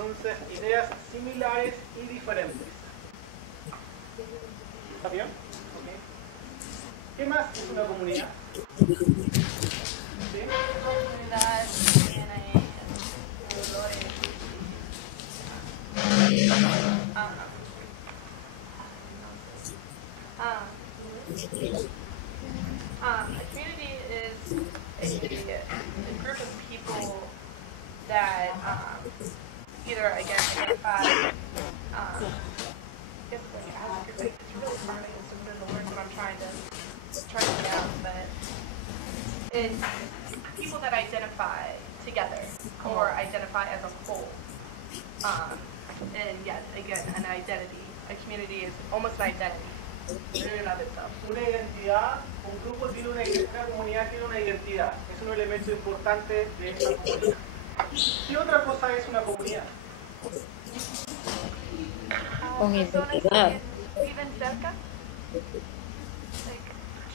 Entonces, ideas similares y diferentes. ¿Está bien? Okay. ¿Qué más es una comunidad? ¿Sí? Comunidad tiene valores. A community is a group of people that either identify. It's really hard to some of the words that I'm trying to get out, but it's people that identify together or identify as a whole. And yes, again, an identity. A community is almost an identity in and of itself. Una identidad, un grupo tiene una comunidad tiene una identidad. Es un elemento importante de esta comunidad. ¿Qué otra cosa es una comunidad? Con identidad. ¿Viven cerca?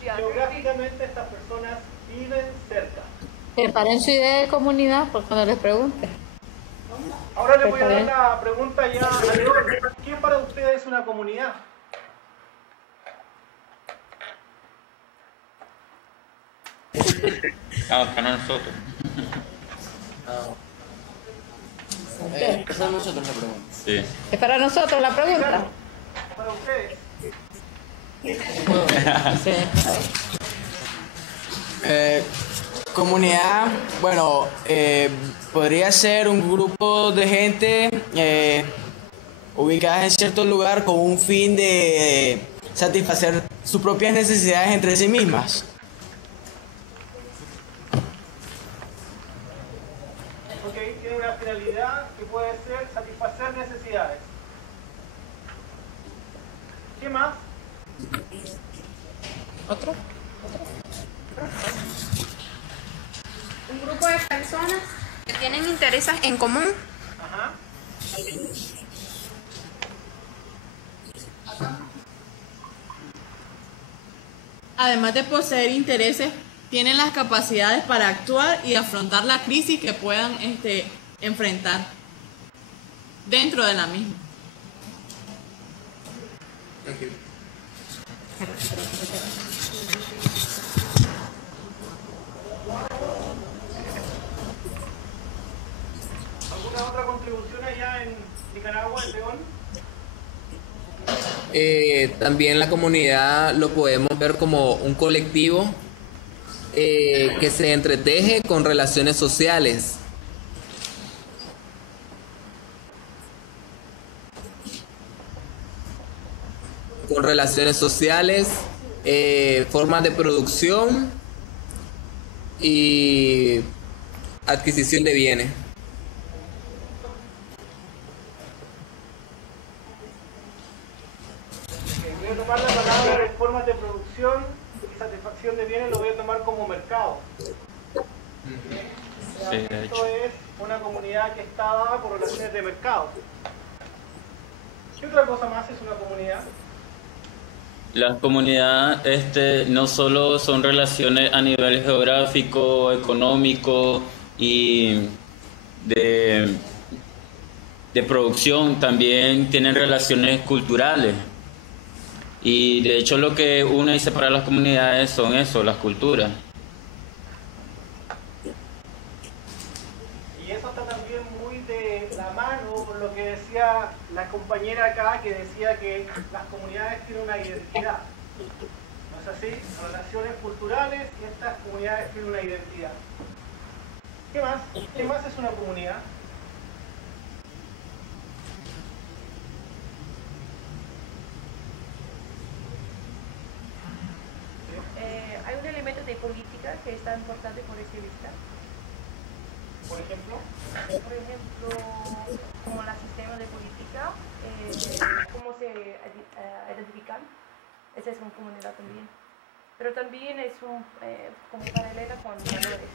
Geográficamente estas personas viven cerca. Preparen su idea de comunidad por cuando les pregunte. Ahora le voy a dar la pregunta ya a León. ¿Qué para ustedes es una comunidad? Para nosotros. Es para nosotros la pregunta. Sí. ¿Es para nosotros la pregunta? Para ustedes. Comunidad, bueno, podría ser un grupo de gente ubicada en cierto lugar con un fin de satisfacer sus propias necesidades entre sí mismas. Ok, tiene una finalidad que puede ser satisfacer necesidades. ¿Qué más? ¿Otro? Un grupo de personas que tienen intereses en común. Ajá. Además de poseer intereses, tienen las capacidades para actuar y afrontar la crisis que puedan enfrentar dentro de la misma. ¿Alguna otra contribución allá en Nicaragua, en León? También la comunidad lo podemos ver como un colectivo que se entreteje con relaciones sociales. Con relaciones sociales, formas de producción y adquisición de bienes. Voy a tomar la palabra de formas de producción y satisfacción de bienes, lo voy a tomar como mercado. Sí, de Esto hecho. es una comunidad que está dada por relaciones de mercado. ¿Qué otra cosa más es una comunidad? Las comunidades no solo son relaciones a nivel geográfico, económico y de producción, también tienen relaciones culturales. Y de hecho lo que une y separa las comunidades son eso, las culturas. Y eso está también muy de la mano con lo que decía la compañera acá, que decía que las comunidades tienen una identidad. ¿No es así? Relaciones culturales y estas comunidades tienen una identidad. ¿Qué más? ¿Qué más es una comunidad? Hay un elemento de política que es tan importante por ese vista. Por ejemplo, Como el sistema de política, cómo se identifican. Esa es una comunidad también. Pero también es como paralela con valores.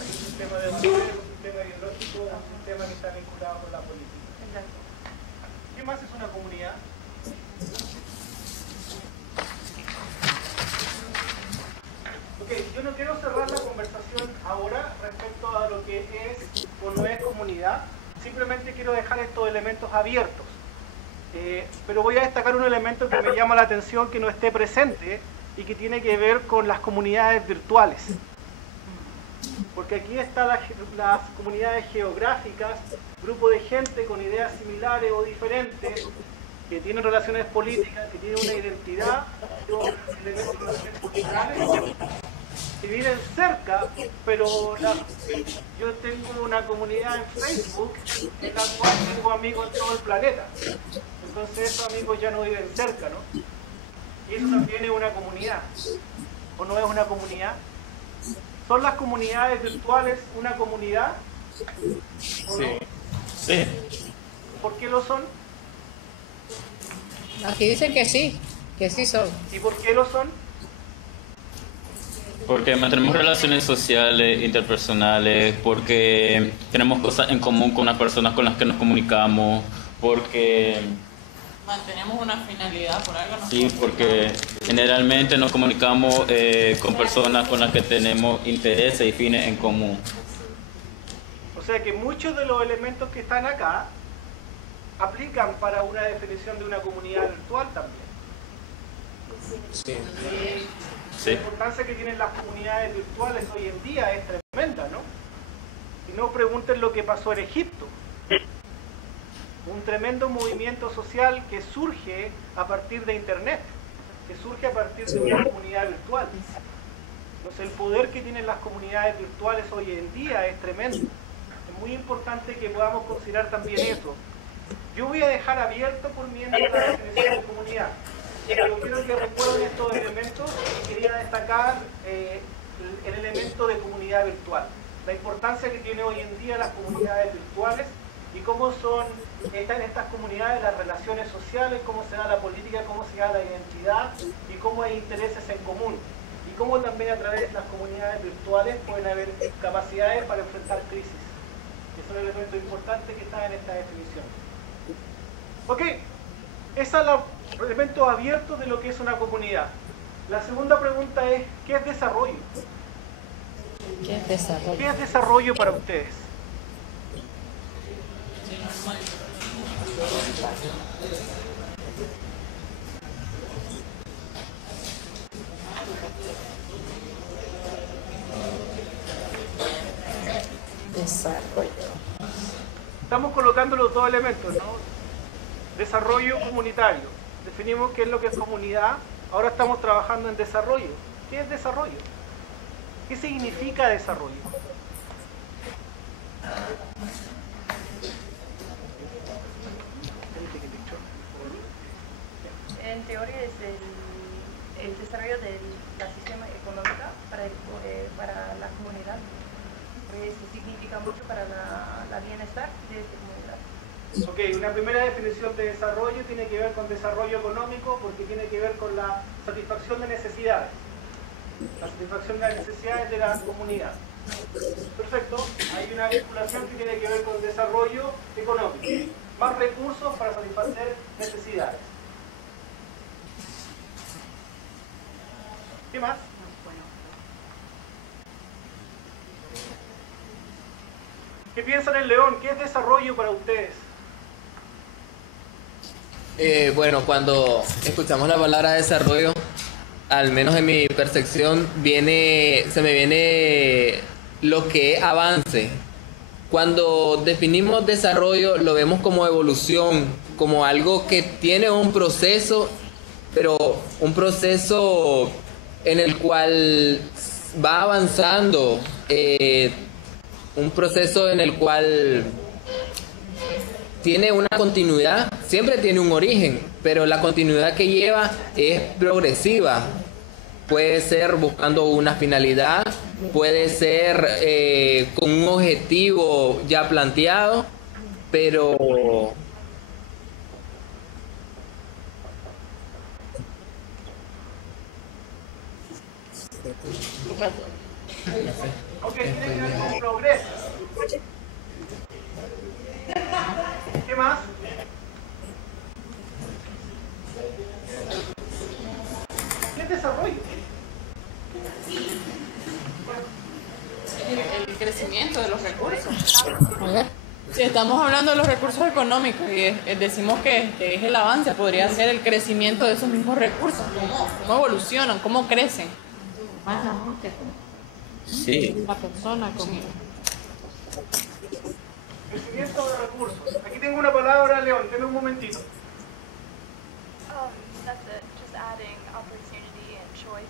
hay un sistema de valores, un sistema ideológico, un sistema que está vinculado con la política. Exacto. ¿Qué más es una comunidad? Ok, yo no quiero cerrar la conversación ahora respecto a lo que es o no es elementos abiertos. Pero voy a destacar un elemento que me llama la atención que no esté presente y que tiene que ver con las comunidades virtuales. Porque aquí están las comunidades geográficas, grupo de gente con ideas similares o diferentes, que tienen relaciones políticas, que tienen una identidad, elementos culturales, que viven cerca, pero yo tengo una comunidad en Facebook en la cual tengo amigos en todo el planeta. Entonces esos amigos ya no viven cerca, ¿no? Y eso también es una comunidad. ¿O no es una comunidad? ¿Son las comunidades virtuales una comunidad? ¿O no? Sí. ¿Por qué lo son? Aquí dicen que sí son. ¿Y por qué lo son? Porque mantenemos relaciones sociales, interpersonales, porque tenemos cosas en común con las personas con las que nos comunicamos, porque... Mantenemos una finalidad por algo. Sí, porque generalmente nos comunicamos con personas con las que tenemos intereses y fines en común. O sea que muchos de los elementos que están acá aplican para una definición de una comunidad virtual también. Sí. La importancia que tienen las comunidades virtuales hoy en día es tremenda, ¿no? Y no pregunten lo que pasó en Egipto. Un tremendo movimiento social que surge a partir de Internet, que surge a partir de una comunidad virtual. Entonces el poder que tienen las comunidades virtuales hoy en día es tremendo. Es muy importante que podamos considerar también eso. Yo voy a dejar abierto por mientras la definición de comunidad. Pero quiero que recuerden estos elementos y quería destacar el elemento de comunidad virtual. La importancia que tiene hoy en día las comunidades virtuales y cómo están estas comunidades, las relaciones sociales, cómo se da la política, cómo se da la identidad y cómo hay intereses en común. Y cómo también a través de las comunidades virtuales pueden haber capacidades para enfrentar crisis. Que son elementos importantes que están en esta definición. Ok, ese es el elemento abierto de lo que es una comunidad. La segunda pregunta es, ¿qué es desarrollo? ¿Qué es desarrollo? ¿Qué es desarrollo para ustedes? Desarrollo. Estamos colocando los dos elementos, ¿no? Desarrollo comunitario. Definimos qué es lo que es comunidad. Ahora estamos trabajando en desarrollo. ¿Qué es desarrollo? ¿Qué significa desarrollo? En teoría es el desarrollo del sistema económico para la comunidad. Pues significa mucho para la bienestar de esta comunidad. Ok, una primera definición de desarrollo tiene que ver con desarrollo económico porque tiene que ver con la satisfacción de necesidades. La satisfacción de las necesidades de la comunidad. Perfecto, hay una vinculación que tiene que ver con el desarrollo económico. Más recursos para satisfacer necesidades. ¿Qué más? ¿Qué piensan en León? ¿Qué es desarrollo para ustedes? Bueno, cuando escuchamos la palabra desarrollo, al menos en mi percepción, se me viene lo que es avance. Cuando definimos desarrollo, lo vemos como evolución, como algo que tiene un proceso, pero un proceso en el cual va avanzando, un proceso en el cual tiene una continuidad, siempre tiene un origen, pero la continuidad que lleva es progresiva. Puede ser buscando una finalidad, puede ser con un objetivo ya planteado, pero Ok, tiene que ver con progreso. ¿Qué más? ¿Qué es desarrollo? El crecimiento de los recursos. A ver. Si estamos hablando de los recursos económicos y decimos que es el avance, podría ser el crecimiento de esos mismos recursos. ¿Cómo evolucionan? ¿Cómo crecen? Más la gente, Sí. la persona con Crecimiento de recursos. Aquí tengo una palabra, León, denme un momentito. That's it. Just adding opportunity and choice.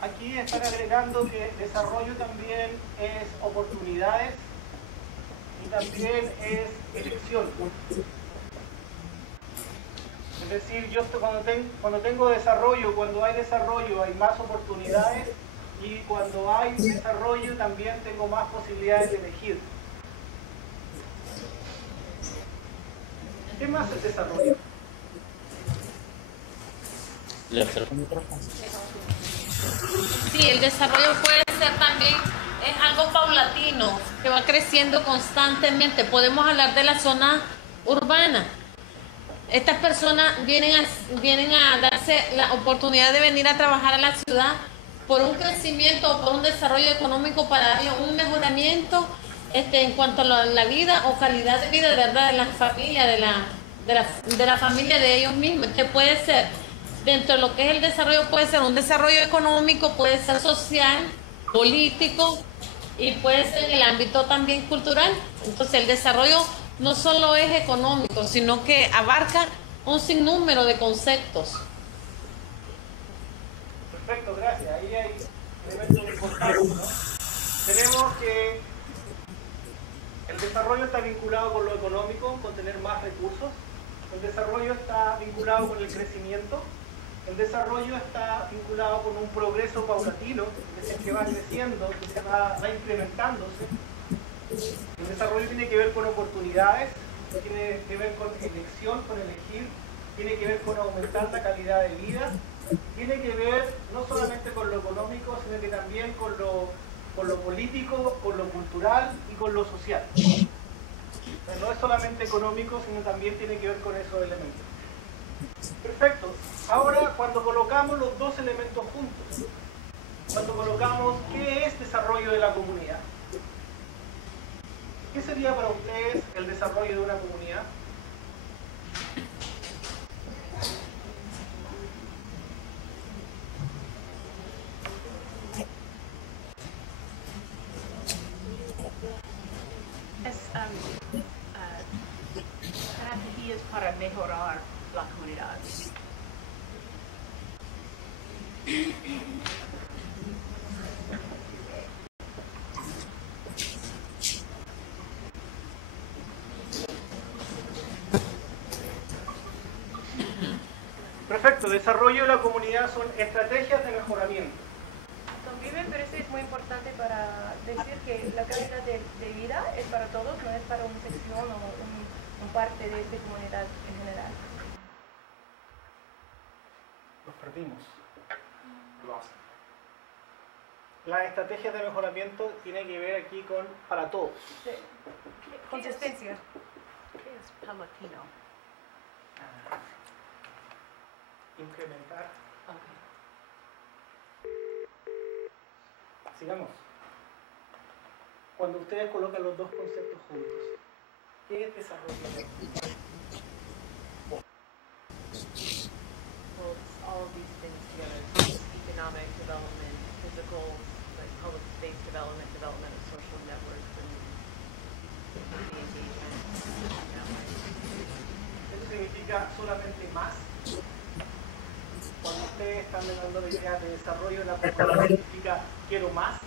Aquí están agregando que desarrollo también es oportunidades y también es elección. Es decir, cuando tengo desarrollo, cuando hay desarrollo hay más oportunidades y cuando hay desarrollo también tengo más posibilidades de elegir. ¿Qué más es desarrollo? ¿Le acerco el micrófono? Sí, el desarrollo puede ser también, es algo paulatino, que va creciendo constantemente. Podemos hablar de la zona urbana. Estas personas vienen a darse la oportunidad de venir a trabajar a la ciudad por un crecimiento o por un desarrollo económico para darle un mejoramiento en cuanto a la vida o calidad de vida, de verdad, de la familia, de la familia de ellos mismos. Que puede ser, dentro de lo que es el desarrollo, puede ser un desarrollo económico, puede ser social, político y puede ser en el ámbito también cultural. Entonces el desarrollo no solo es económico, sino que abarca un sinnúmero de conceptos. Perfecto, gracias. Ahí hay elementos importantes, ¿no? Tenemos que el desarrollo está vinculado con lo económico, con tener más recursos. El desarrollo está vinculado con el crecimiento. El desarrollo está vinculado con un progreso paulatino, es decir, que va creciendo, que se va incrementándose. El desarrollo tiene que ver con oportunidades, tiene que ver con elección, con elegir, tiene que ver con aumentar la calidad de vida, tiene que ver no solamente con lo económico, sino que también con lo político, con lo cultural y con lo social. No es solamente económico, sino también tiene que ver con esos elementos. Perfecto. Ahora, cuando colocamos los dos elementos juntos, cuando colocamos qué es desarrollo de la comunidad, ¿qué sería para ustedes el desarrollo de una comunidad? Estrategias para mejorar la comunidad. Perfecto, desarrollo de la comunidad son estrategias de mejoramiento. También me parece muy importante para decir que la calidad de vida es para todos, no es para una sección o un parte de esta comunidad en general. Los perdimos. La estrategia de mejoramiento tiene que ver aquí con para todos. Sí. Consistencia. ¿Qué es paulatino? Incrementar. Sigamos. Cuando ustedes colocan los dos conceptos juntos, ¿qué es desarrollo? Well, it's all of these things together. Economic development, physical, like public space development, development of social networks and community engagement. Eso significa solamente más. Cuando ustedes están dando la idea de desarrollo de la comunidad, significa quiero más.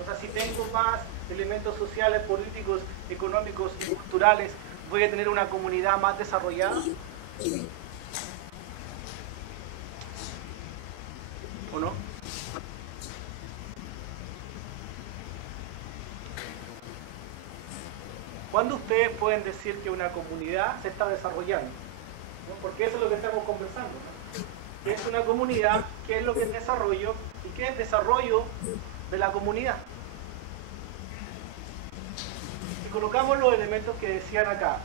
O sea, si tengo más elementos sociales, políticos, económicos y culturales, voy a tener una comunidad más desarrollada. ¿O no? ¿Cuándo ustedes pueden decir que una comunidad se está desarrollando? ¿No? Porque eso es lo que estamos conversando, ¿no? ¿Qué es una comunidad? ¿Qué es lo que es desarrollo? ¿Y qué es desarrollo de la comunidad? Si colocamos los elementos que decían acá,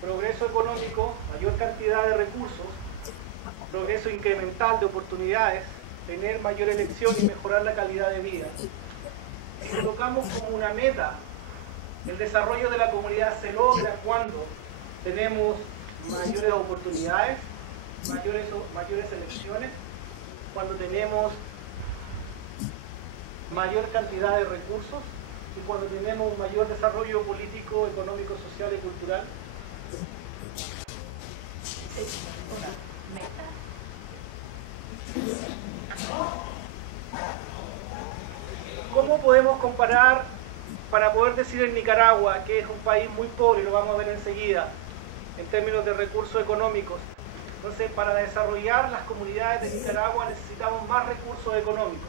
progreso económico, mayor cantidad de recursos, progreso incremental de oportunidades, tener mayor elección y mejorar la calidad de vida. colocamos como una meta, el desarrollo de la comunidad se logra cuando tenemos mayores oportunidades, mayores elecciones, cuando tenemos mayor cantidad de recursos y cuando tenemos mayor desarrollo político, económico, social y cultural. ¿Cómo podemos comparar para poder decir en Nicaragua, que es un país muy pobre, lo vamos a ver enseguida, en términos de recursos económicos? Entonces, para desarrollar las comunidades de Nicaragua necesitamos más recursos económicos.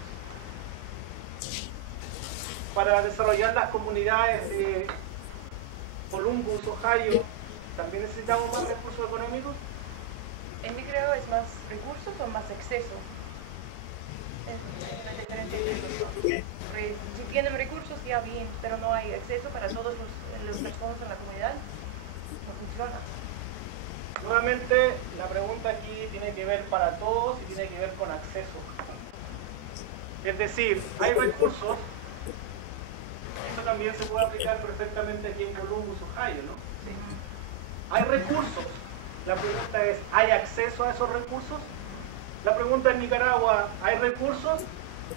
Para desarrollar las comunidades de Columbus, Ohio, ¿también necesitamos más recursos económicos? En Nicaragua es más recursos o más acceso. Es una diferencia entre si tienen recursos ya bien, pero no hay acceso para todas las personas en la comunidad, no funciona. Nuevamente, la pregunta aquí tiene que ver para todos y tiene que ver con acceso. Es decir, hay recursos, eso también se puede aplicar perfectamente aquí en Columbus, Ohio, ¿no? Sí. Hay recursos. La pregunta es, ¿hay acceso a esos recursos? La pregunta en Nicaragua, ¿hay recursos?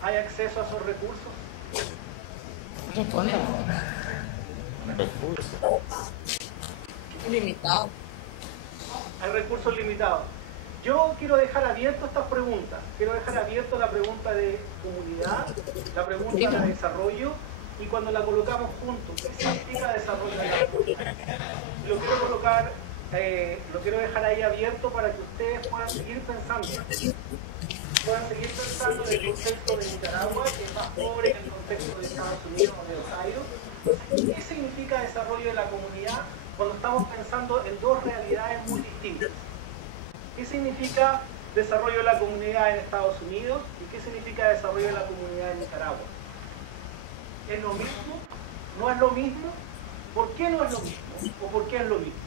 ¿Hay acceso a esos recursos? Responde. Limitado. Hay recursos limitados. Yo quiero dejar abierto estas preguntas. Quiero dejar abierto la pregunta de comunidad, la pregunta de desarrollo, y cuando la colocamos juntos, ¿qué significa desarrollo? Lo quiero colocar, lo quiero dejar ahí abierto para que ustedes puedan seguir pensando. Puedan seguir pensando en el contexto de Nicaragua, que es más pobre que el contexto de Estados Unidos o de Ohio. ¿Qué significa desarrollo de la comunidad cuando estamos pensando en dos realidades muy distintas? ¿Qué significa desarrollo de la comunidad en Estados Unidos y qué significa desarrollo de la comunidad en Nicaragua? ¿Es lo mismo? ¿No es lo mismo? ¿Por qué no es lo mismo? ¿O por qué es lo mismo?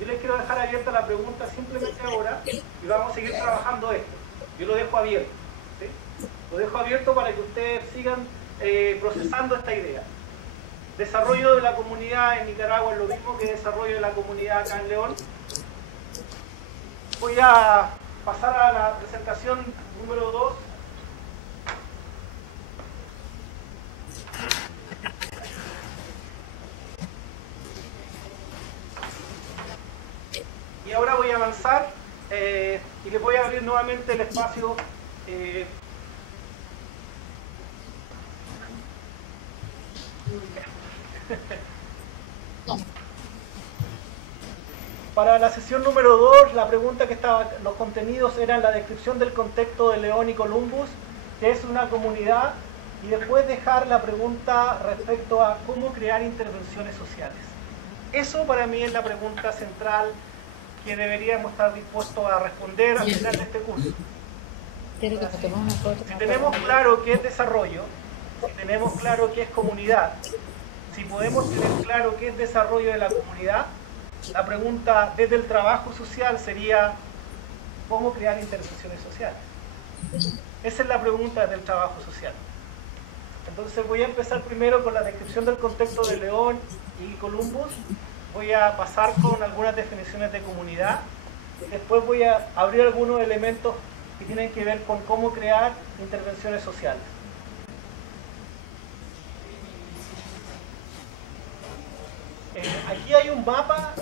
Yo les quiero dejar abierta la pregunta simplemente ahora y vamos a seguir trabajando esto. Yo lo dejo abierto, ¿sí? Lo dejo abierto para que ustedes sigan procesando esta idea. Desarrollo de la comunidad en Nicaragua es lo mismo que desarrollo de la comunidad acá en León. Voy a pasar a la presentación número 2. Y ahora voy a avanzar y les voy a abrir nuevamente el espacio para la sesión número 2. La pregunta que estaba, los contenidos eran la descripción del contexto de León y Columbus, que es una comunidad, y después dejar la pregunta respecto a cómo crear intervenciones sociales. Eso para mí es la pregunta central que deberíamos estar dispuestos a responder al final de este curso. Si tenemos claro qué es desarrollo, si tenemos claro qué es comunidad, si podemos tener claro qué es desarrollo de la comunidad, la pregunta desde el trabajo social sería ¿cómo crear intervenciones sociales? Esa es la pregunta del trabajo social. Entonces voy a empezar primero con la descripción del contexto de León y Columbus. Voy a pasar con algunas definiciones de comunidad. Después voy a abrir algunos elementos que tienen que ver con cómo crear intervenciones sociales. Aquí hay un mapa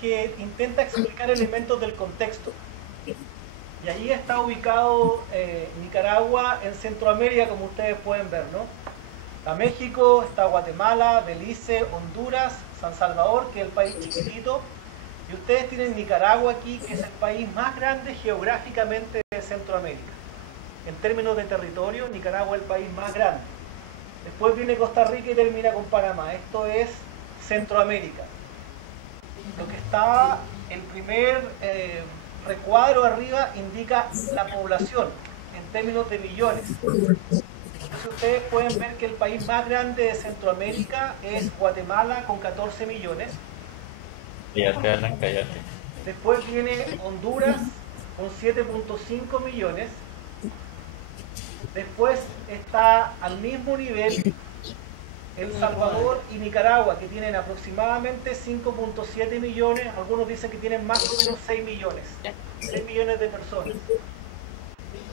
que intenta explicar elementos del contexto. Y ahí está ubicado Nicaragua en Centroamérica, como ustedes pueden ver, ¿no? Está México, está Guatemala, Belice, Honduras, San Salvador, que es el país chiquitito. Y ustedes tienen Nicaragua aquí, que es el país más grande geográficamente de Centroamérica. En términos de territorio, Nicaragua es el país más grande. Después viene Costa Rica y termina con Panamá. Esto es Centroamérica. Lo que está, el primer recuadro arriba indica la población en términos de millones. Entonces ustedes pueden ver que el país más grande de Centroamérica es Guatemala con 14 millones. Después viene Honduras con 7.5 millones. Después está al mismo nivel El Salvador y Nicaragua, que tienen aproximadamente 5.7 millones, algunos dicen que tienen más o menos 6 millones de personas.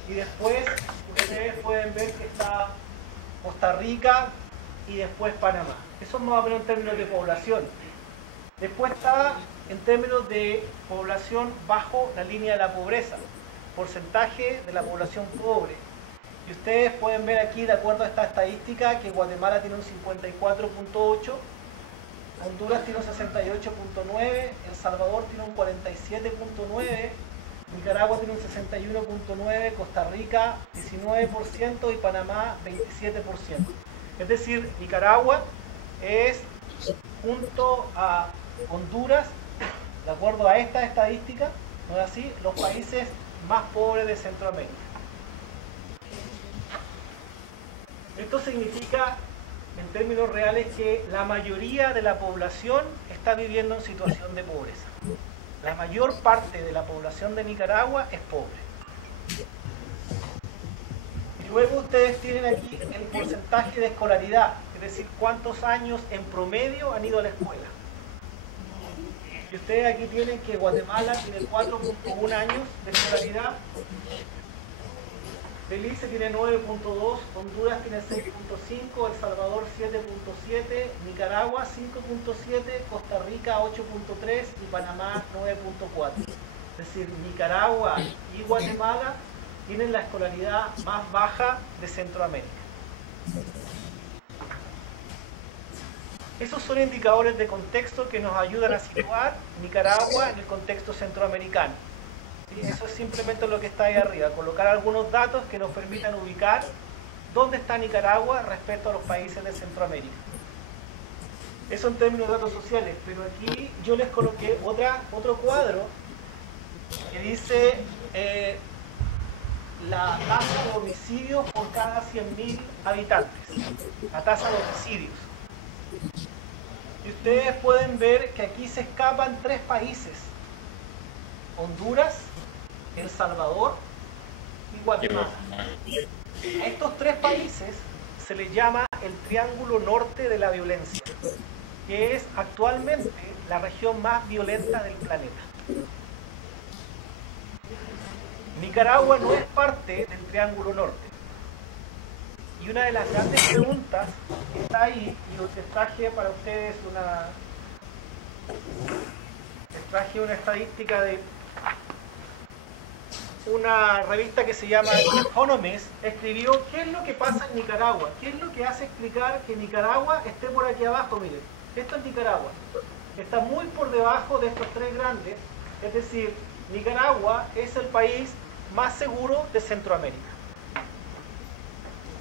Y después ustedes pueden ver que está Costa Rica y después Panamá. Eso es más o menos en términos de población. Después está en términos de población bajo la línea de la pobreza, porcentaje de la población pobre. Y ustedes pueden ver aquí, de acuerdo a esta estadística, que Guatemala tiene un 54.8, Honduras tiene un 68.9, El Salvador tiene un 47.9, Nicaragua tiene un 61.9, Costa Rica 19% y Panamá 27%. Es decir, Nicaragua es, junto a Honduras, de acuerdo a esta estadística, ¿no es así?, los países más pobres de Centroamérica. Esto significa, en términos reales, que la mayoría de la población está viviendo en situación de pobreza. La mayor parte de la población de Nicaragua es pobre. Y luego ustedes tienen aquí el porcentaje de escolaridad, es decir, cuántos años en promedio han ido a la escuela. Y ustedes aquí tienen que Guatemala tiene 4.1 años de escolaridad, Belice tiene 9.2, Honduras tiene 6.5, El Salvador 7.7, Nicaragua 5.7, Costa Rica 8.3 y Panamá 9.4. Es decir, Nicaragua y Guatemala tienen la escolaridad más baja de Centroamérica. Esos son indicadores de contexto que nos ayudan a situar Nicaragua en el contexto centroamericano. Eso es simplemente lo que está ahí arriba, colocar algunos datos que nos permitan ubicar dónde está Nicaragua respecto a los países de Centroamérica. Eso en términos de datos sociales, pero aquí yo les coloqué otro cuadro que dice la tasa de homicidios por cada 100.000 habitantes, la tasa de homicidios. Y ustedes pueden ver que aquí se escapan 3 países: Honduras, El Salvador y Guatemala. A estos 3 países se les llama el Triángulo Norte de la Violencia, que es actualmente la región más violenta del planeta. Nicaragua no es parte del Triángulo Norte. Y una de las grandes preguntas que está ahí, y les traje para ustedes una estadística de una revista que se llama Economist, escribió qué es lo que pasa en Nicaragua, qué es lo que hace explicar que Nicaragua esté por aquí abajo. Miren, esto es Nicaragua, está muy por debajo de estos 3 grandes, es decir, Nicaragua es el país más seguro de Centroamérica.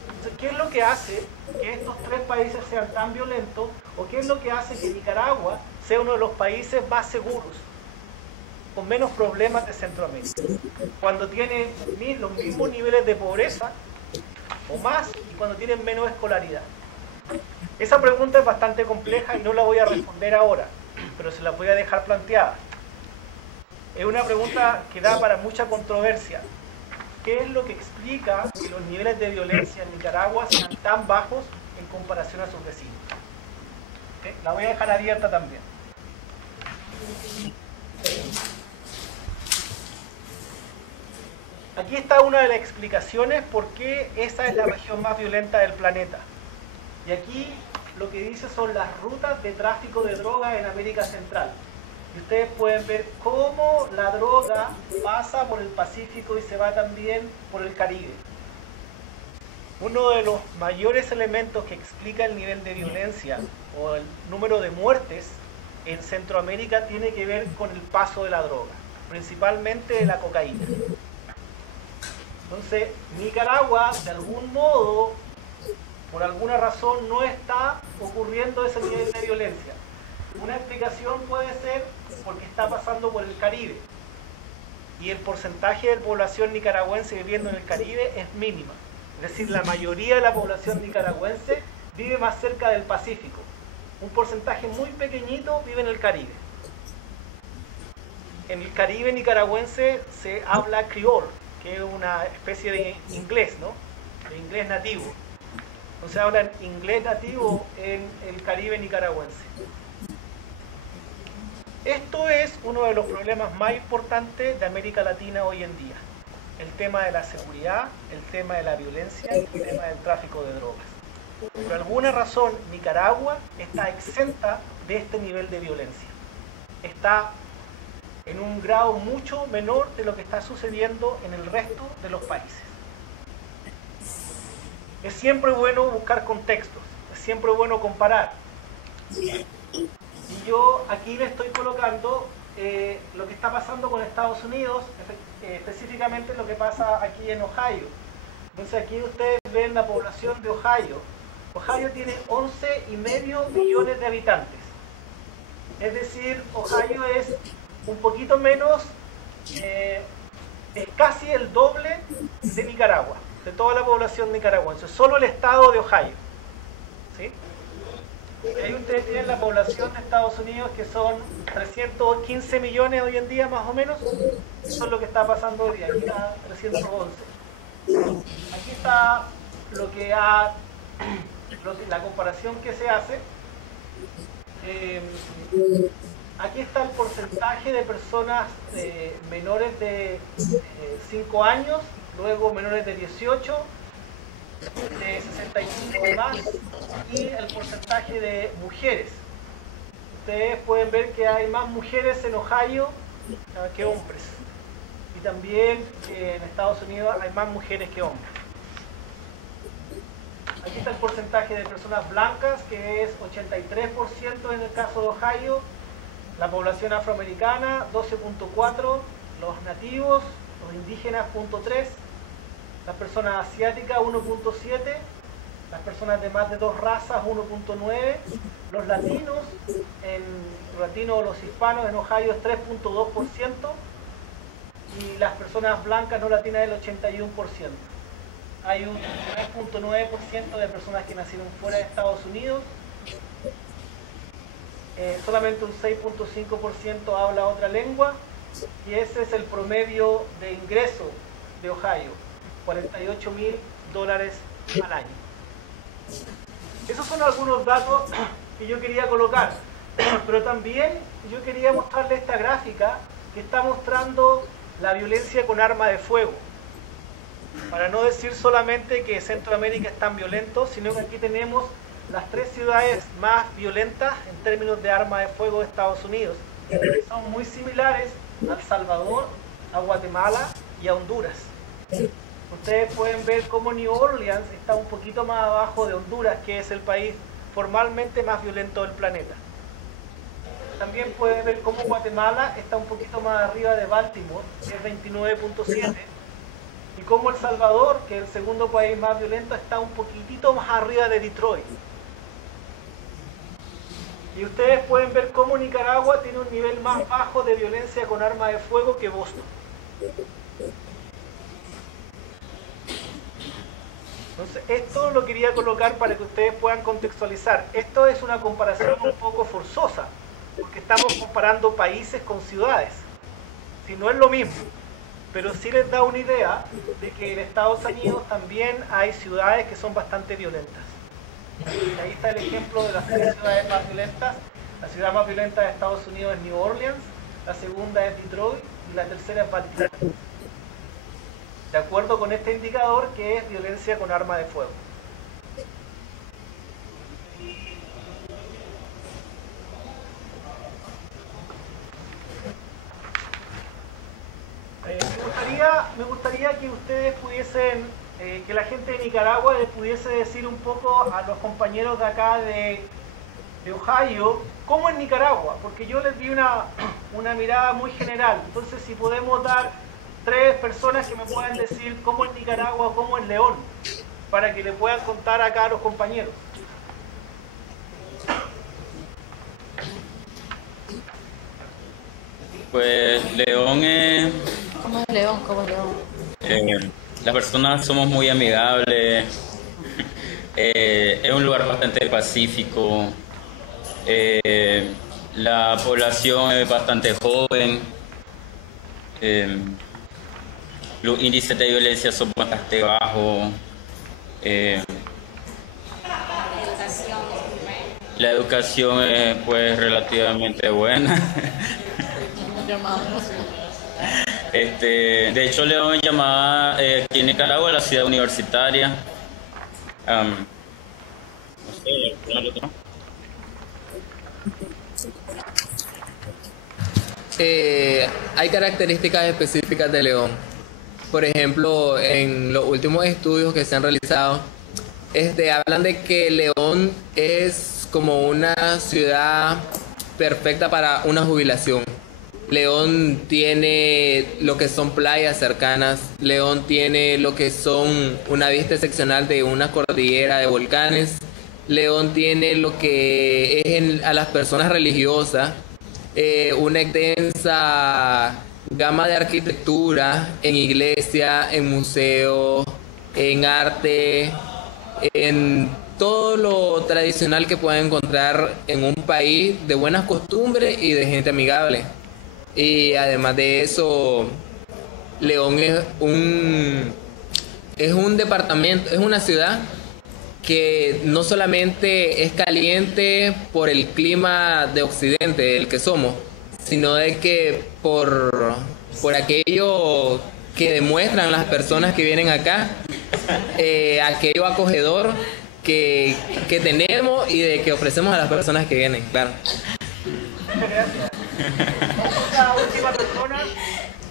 Entonces, ¿qué es lo que hace que estos 3 países sean tan violentos, o qué es lo que hace que Nicaragua sea uno de los países más seguros, con menos problemas de Centroamérica, cuando tiene los mismos niveles de pobreza o más, y cuando tienen menos escolaridad? Esa pregunta es bastante compleja y no la voy a responder ahora, pero se la voy a dejar planteada. Es una pregunta que da para mucha controversia. ¿Qué es lo que explica que los niveles de violencia en Nicaragua sean tan bajos en comparación a sus vecinos? ¿Okay? La voy a dejar abierta también. Aquí está una de las explicaciones por qué esa es la región más violenta del planeta. Y aquí lo que dice son las rutas de tráfico de droga en América Central. Y ustedes pueden ver cómo la droga pasa por el Pacífico y se va también por el Caribe. Uno de los mayores elementos que explica el nivel de violencia o el número de muertes en Centroamérica tiene que ver con el paso de la droga, principalmente de la cocaína. Entonces, Nicaragua, de algún modo, por alguna razón, no está ocurriendo ese nivel de violencia. Una explicación puede ser porque está pasando por el Caribe, y el porcentaje de población nicaragüense viviendo en el Caribe es mínima. Es decir, la mayoría de la población nicaragüense vive más cerca del Pacífico. Un porcentaje muy pequeñito vive en el Caribe. En el Caribe nicaragüense se habla criol, que es una especie de inglés, ¿no? De inglés nativo. no se habla inglés nativo en el Caribe nicaragüense. Esto es uno de los problemas más importantes de América Latina hoy en día. El tema de la seguridad, el tema de la violencia y el tema del tráfico de drogas. Por alguna razón, Nicaragua está exenta de este nivel de violencia. Está en un grado mucho menor de lo que está sucediendo en el resto de los países. Es siempre bueno buscar contextos, es siempre bueno comparar. Y yo aquí le estoy colocando lo que está pasando con Estados Unidos, específicamente lo que pasa aquí en Ohio. Entonces aquí ustedes ven la población de Ohio. Ohio tiene 11,5 millones de habitantes. Es decir, Ohio es un poquito menos, es casi el doble de Nicaragua, de toda la población nicaragüense, solo el estado de Ohio. ¿Sí? Ahí ustedes tienen la población de Estados Unidos, que son 315 millones hoy en día, más o menos. Eso es lo que está pasando hoy día. Aquí está 311. Aquí está la comparación que se hace. Aquí está el porcentaje de personas menores de 5 años, luego menores de 18, de 65 y más, y el porcentaje de mujeres. Ustedes pueden ver que hay más mujeres en Ohio que hombres, y también en Estados Unidos hay más mujeres que hombres. Aquí está el porcentaje de personas blancas, que es 83% en el caso de Ohio, la población afroamericana 12,4%, los nativos, los indígenas 0,3%, las personas asiáticas 1,7%, las personas de más de 2 razas 1,9%, los latinos o los hispanos en Ohio es 3,2%, y las personas blancas no latinas el 81%. Hay un 3,9% de personas que nacieron fuera de Estados Unidos, solamente un 6,5% habla otra lengua, y ese es el promedio de ingreso de Ohio, $48,000 al año. Esos son algunos datos que yo quería colocar, pero también yo quería mostrarle esta gráfica que está mostrando la violencia con arma de fuego. Para no decir solamente que Centroamérica es tan violento, sino que aquí tenemos las 3 ciudades más violentas en términos de arma de fuego de Estados Unidos. Son muy similares a El Salvador, a Guatemala y a Honduras. Ustedes pueden ver cómo New Orleans está un poquito más abajo de Honduras, que es el país formalmente más violento del planeta. También pueden ver cómo Guatemala está un poquito más arriba de Baltimore, que es 29,7%. Y como El Salvador, que es el segundo país más violento, está un poquitito más arriba de Detroit. Y ustedes pueden ver cómo Nicaragua tiene un nivel más bajo de violencia con arma de fuego que Boston. Entonces, esto lo quería colocar para que ustedes puedan contextualizar. Esto es una comparación un poco forzosa, porque estamos comparando países con ciudades. Si no es lo mismo, pero sí les da una idea de que en Estados Unidos también hay ciudades que son bastante violentas. Y ahí está el ejemplo de las 3 ciudades más violentas. La ciudad más violenta de Estados Unidos es New Orleans, la segunda es Detroit y la tercera es Baltimore. De acuerdo con este indicador, que es violencia con arma de fuego. Me gustaría que ustedes pudiesen, que la gente de Nicaragua les pudiese decir un poco a los compañeros de acá de Ohio, cómo es Nicaragua, porque yo les di una mirada muy general. Entonces, si podemos dar 3 personas que me puedan decir cómo es Nicaragua, cómo es León, para que le puedan contar acá a los compañeros. Pues León es... ¿Cómo es León? ¿Cómo es León? Las personas somos muy amigables, es un lugar bastante pacífico, la población es bastante joven, los índices de violencia son bastante bajos, La educación es pues relativamente buena. De hecho, León es llamada aquí en Nicaragua la ciudad universitaria. No sé, ¿no? Hay características específicas de León. Por ejemplo, en los últimos estudios que se han realizado, hablan de que León es como una ciudad perfecta para una jubilación. León tiene lo que son playas cercanas, León tiene lo que son una vista excepcional de una cordillera de volcanes, León tiene lo que es a las personas religiosas, una extensa gama de arquitectura en iglesia, en museo, en arte, en todo lo tradicional que pueden encontrar en un país de buenas costumbres y de gente amigable. Y además de eso, León es un departamento, es una ciudad que no solamente es caliente por el clima de Occidente, del que somos, sino de que por aquello que demuestran las personas que vienen acá, aquello acogedor que tenemos y de que ofrecemos a las personas que vienen, claro. Muchas gracias. Vamos a la última persona,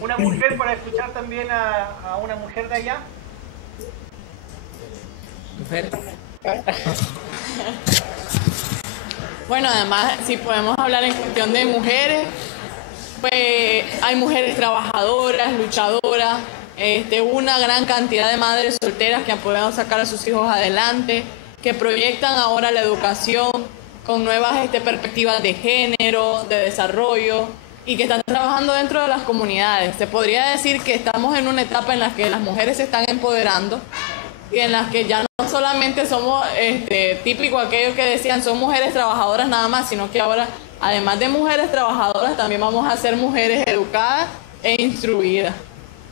una mujer, para escuchar también a una mujer de allá. Mujer. Bueno, además, si podemos hablar en cuestión de mujeres, pues hay mujeres trabajadoras, luchadoras, una gran cantidad de madres solteras que han podido sacar a sus hijos adelante, que proyectan ahora la educación con nuevas perspectivas de género, de desarrollo, y que están trabajando dentro de las comunidades. Se podría decir que estamos en una etapa en la que las mujeres se están empoderando y en las que ya no solamente somos típico aquellos que decían son mujeres trabajadoras nada más, sino que ahora, además de mujeres trabajadoras, también vamos a ser mujeres educadas e instruidas.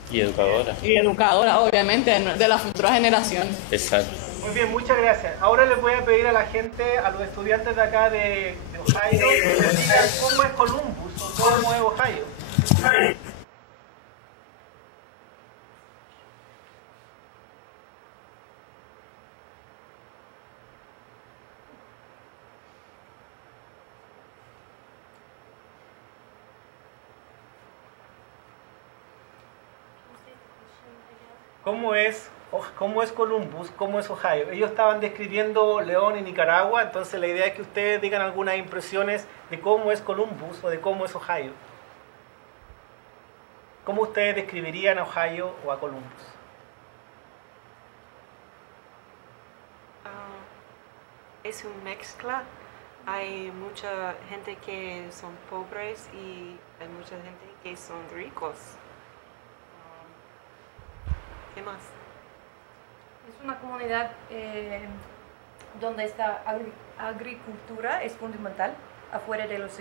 Y educadoras. Y educadoras, obviamente, de las futuras generaciones. Exacto. Muy bien, muchas gracias. Ahora les voy a pedir a la gente, a los estudiantes de acá de Ohio, que nos digan cómo es Columbus o cómo es Ohio. ¿Cómo es Columbus? ¿Cómo es Ohio? Ellos estaban describiendo León y Nicaragua, entonces la idea es que ustedes digan algunas impresiones de cómo es Columbus o de cómo es Ohio. ¿Cómo ustedes describirían a Ohio o a Columbus? Es una mezcla. Hay mucha gente que son pobres y hay mucha gente que son ricos. ¿Qué más? Es una comunidad donde esta agricultura es fundamental afuera de las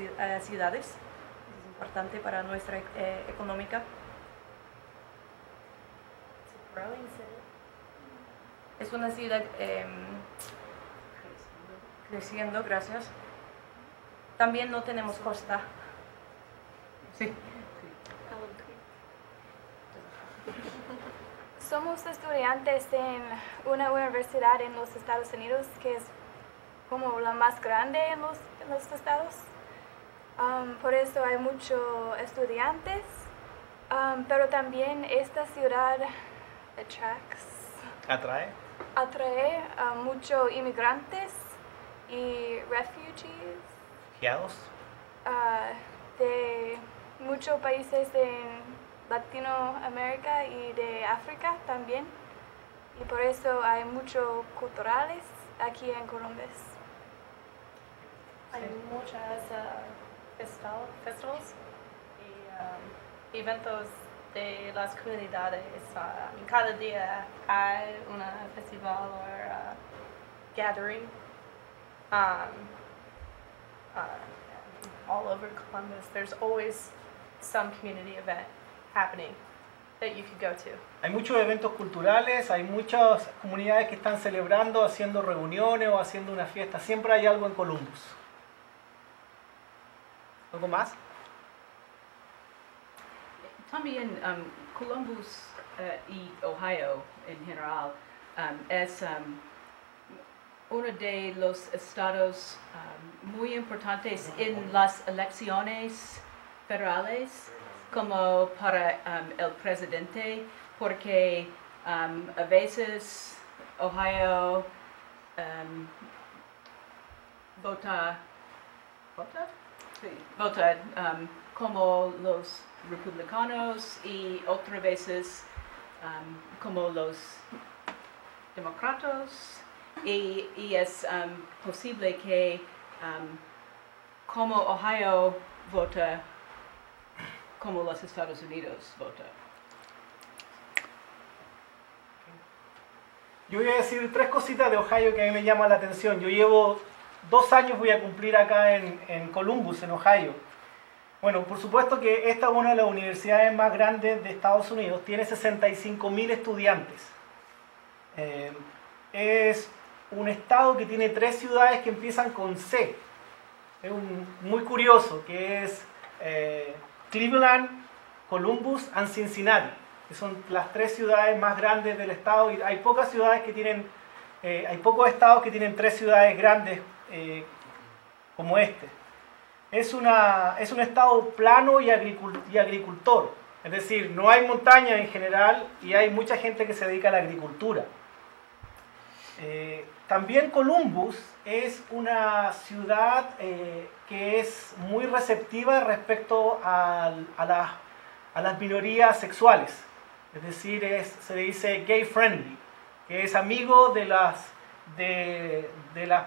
ciudades. Es importante para nuestra económica. Es una ciudad creciendo, gracias. También no tenemos costa. Sí. Somos estudiantes en una universidad en los Estados Unidos que es como la más grande en los estados. Por eso hay muchos estudiantes, pero también esta ciudad atrae a muchos inmigrantes y refugees de muchos países en Latinoamérica y de África también, y por eso hay muchos culturales aquí en Columbus. Hay muchas festivals y eventos de las comunidades. Cada día hay un festival o gathering all over Columbus. There's always some community event happening. that you could go to. Hay muchos eventos culturales, hay muchas comunidades que están celebrando, haciendo reuniones o haciendo una fiesta. Siempre hay algo en Columbus. ¿Algo más? También Columbus y Ohio en general es uno de los estados muy importantes en las elecciones federales, como para el presidente, porque a veces Ohio vota como los republicanos y otras veces como los demócratas, y es posible que como Ohio vota como los Estados Unidos vota. Yo voy a decir 3 cositas de Ohio que a mí me llaman la atención. Yo llevo 2 años, voy a cumplir acá en Columbus, en Ohio. Bueno, por supuesto que esta es una de las universidades más grandes de Estados Unidos. Tiene 65.000 estudiantes. Es un estado que tiene 3 ciudades que empiezan con C. Es muy curioso, que es Cleveland, Columbus y Cincinnati, que son las 3 ciudades más grandes del estado, y hay pocas ciudades que tienen, hay pocos estados que tienen 3 ciudades grandes como este. Es un estado plano y agricultor, es decir, no hay montaña en general y hay mucha gente que se dedica a la agricultura. También Columbus es una ciudad que es muy receptiva respecto a las minorías sexuales. Es decir, se dice gay friendly, que es amigo de las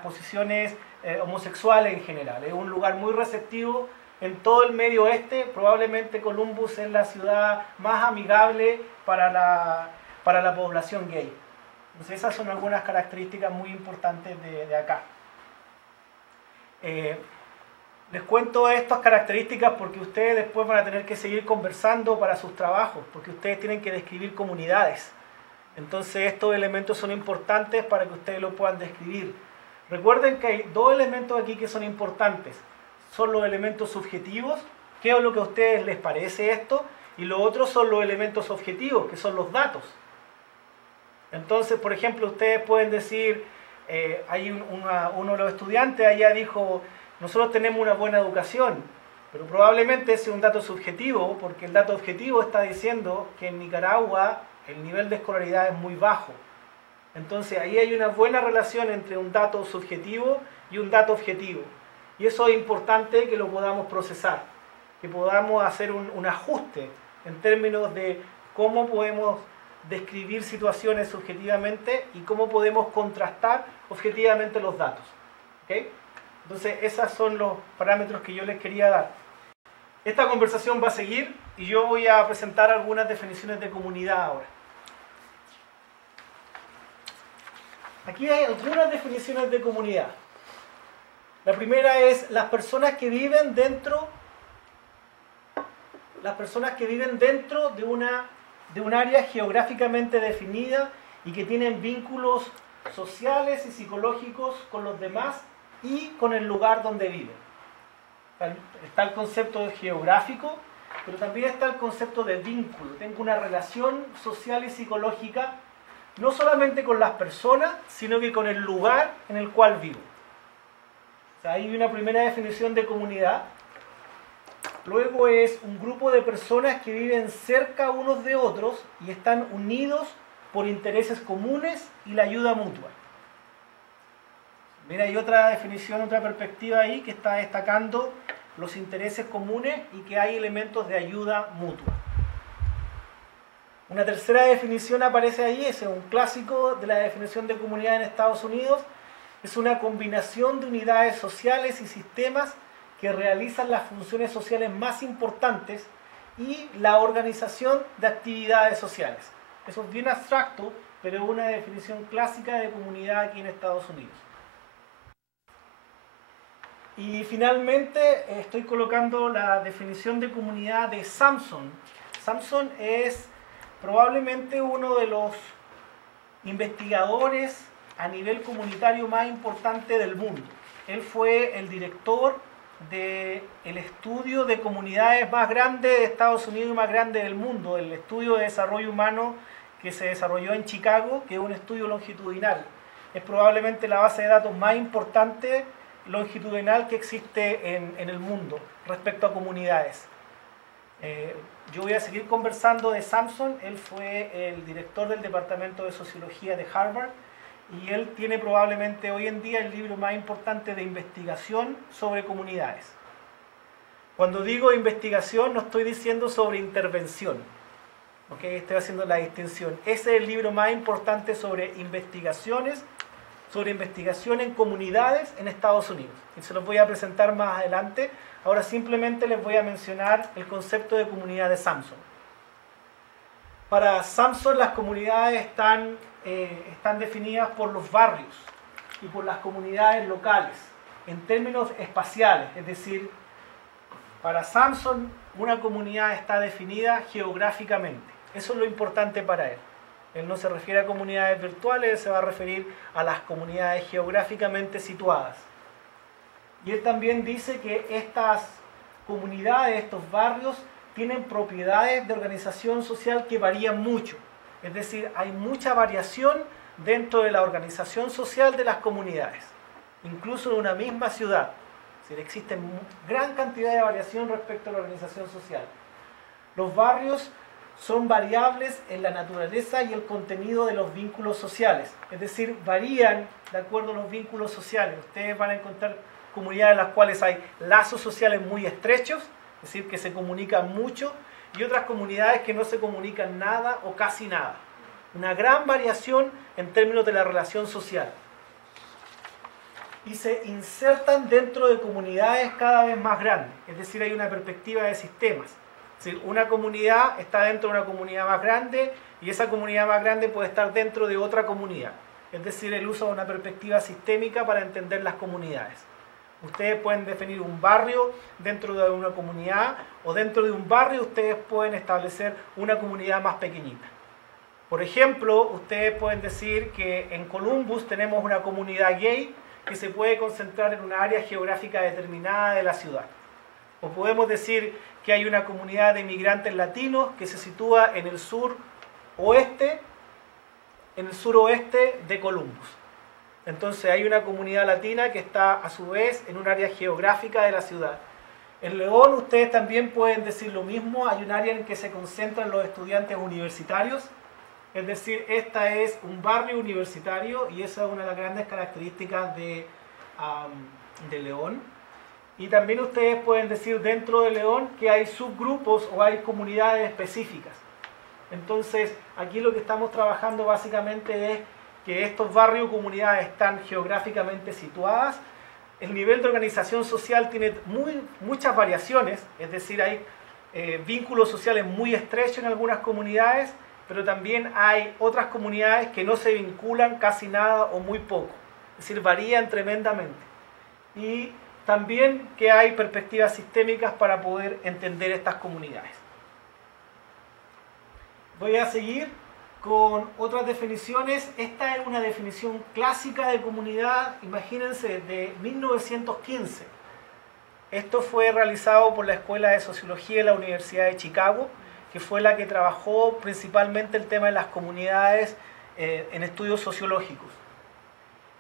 posiciones homosexuales en general. Es un lugar muy receptivo en todo el medio oeste. Probablemente Columbus es la ciudad más amigable para la población gay. Entonces esas son algunas características muy importantes de acá. Les cuento estas características porque ustedes después van a tener que seguir conversando para sus trabajos, porque ustedes tienen que describir comunidades. Entonces estos elementos son importantes para que ustedes lo puedan describir. Recuerden que hay 2 elementos aquí que son importantes. Son los elementos subjetivos, qué es lo que a ustedes les parece esto, y lo otro son los elementos objetivos, que son los datos. Entonces, por ejemplo, ustedes pueden decir, hay uno de los estudiantes allá dijo, nosotros tenemos una buena educación, pero probablemente ese es un dato subjetivo, porque el dato objetivo está diciendo que en Nicaragua el nivel de escolaridad es muy bajo. Entonces ahí hay una buena relación entre un dato subjetivo y un dato objetivo. Y eso es importante que lo podamos procesar, que podamos hacer un ajuste en términos de cómo podemos describir situaciones subjetivamente y cómo podemos contrastar objetivamente los datos. ¿Okay? Entonces, esos son los parámetros que yo les quería dar. Esta conversación va a seguir y yo voy a presentar algunas definiciones de comunidad ahora. Aquí hay algunas definiciones de comunidad. La primera es las personas que viven dentro de un área geográficamente definida y que tienen vínculos sociales y psicológicos con los demás y con el lugar donde viven. Está el concepto geográfico, pero también está el concepto de vínculo. Tengo una relación social y psicológica no solamente con las personas, sino que con el lugar en el cual vivo. O sea, hay una primera definición de comunidad. Luego es un grupo de personas que viven cerca unos de otros y están unidos por intereses comunes y la ayuda mutua. Mira, hay otra definición, otra perspectiva ahí que está destacando los intereses comunes y que hay elementos de ayuda mutua. Una tercera definición aparece ahí, es un clásico de la definición de comunidad en Estados Unidos. Es una combinación de unidades sociales y sistemas que realizan las funciones sociales más importantes y la organización de actividades sociales. Eso es bien abstracto, pero es una definición clásica de comunidad aquí en Estados Unidos. Y finalmente estoy colocando la definición de comunidad de Sampson. Sampson es probablemente uno de los investigadores a nivel comunitario más importante del mundo. Él fue el director del estudio de comunidades más grande de Estados Unidos y más grande del mundo, el estudio de desarrollo humano que se desarrolló en Chicago, que es un estudio longitudinal. Es probablemente la base de datos más importante longitudinal que existe en el mundo respecto a comunidades. Yo voy a seguir conversando de Sampson. Él fue el director del Departamento de Sociología de Harvard y él tiene probablemente hoy en día el libro más importante de investigación sobre comunidades. Cuando digo investigación no estoy diciendo sobre intervención, ¿okay? Estoy haciendo la distinción. Ese es el libro más importante sobre investigación en comunidades en Estados Unidos. Y se los voy a presentar más adelante. Ahora simplemente les voy a mencionar el concepto de comunidad de Sampson. Para Sampson las comunidades están definidas por los barrios y por las comunidades locales en términos espaciales. Es decir, para Sampson una comunidad está definida geográficamente. Eso es lo importante para él. Él no se refiere a comunidades virtuales, él se va a referir a las comunidades geográficamente situadas. Y él también dice que estas comunidades, estos barrios, tienen propiedades de organización social que varían mucho. Es decir, hay mucha variación dentro de la organización social de las comunidades, incluso en una misma ciudad. Es decir, existe gran cantidad de variación respecto a la organización social. Los barrios son variables en la naturaleza y el contenido de los vínculos sociales. Es decir, varían de acuerdo a los vínculos sociales. Ustedes van a encontrar comunidades en las cuales hay lazos sociales muy estrechos, es decir, que se comunican mucho, y otras comunidades que no se comunican nada o casi nada. Una gran variación en términos de la relación social. Y se insertan dentro de comunidades cada vez más grandes, es decir, hay una perspectiva de sistemas. Es decir, una comunidad está dentro de una comunidad más grande y esa comunidad más grande puede estar dentro de otra comunidad. Es decir, el uso de una perspectiva sistémica para entender las comunidades. Ustedes pueden definir un barrio dentro de una comunidad o dentro de un barrio ustedes pueden establecer una comunidad más pequeñita. Por ejemplo, ustedes pueden decir que en Columbus tenemos una comunidad gay que se puede concentrar en una área geográfica determinada de la ciudad. O podemos decir que hay una comunidad de inmigrantes latinos que se sitúa en el suroeste de Columbus. Entonces hay una comunidad latina que está a su vez en un área geográfica de la ciudad. En León ustedes también pueden decir lo mismo, hay un área en que se concentran los estudiantes universitarios, es decir, esta es un barrio universitario y esa es una de las grandes características de León. Y también ustedes pueden decir dentro de León que hay subgrupos o hay comunidades específicas. Entonces aquí lo que estamos trabajando básicamente es que estos barrios o comunidades están geográficamente situadas. El nivel de organización social tiene muchas variaciones, es decir, hay vínculos sociales muy estrechos en algunas comunidades, pero también hay otras comunidades que no se vinculan casi nada o muy poco, es decir, varían tremendamente. Y también que hay perspectivas sistémicas para poder entender estas comunidades. Voy a seguir con otras definiciones. Esta es una definición clásica de comunidad, imagínense, de 1915. Esto fue realizado por la Escuela de Sociología de la Universidad de Chicago, que fue la que trabajó principalmente el tema de las comunidades en estudios sociológicos.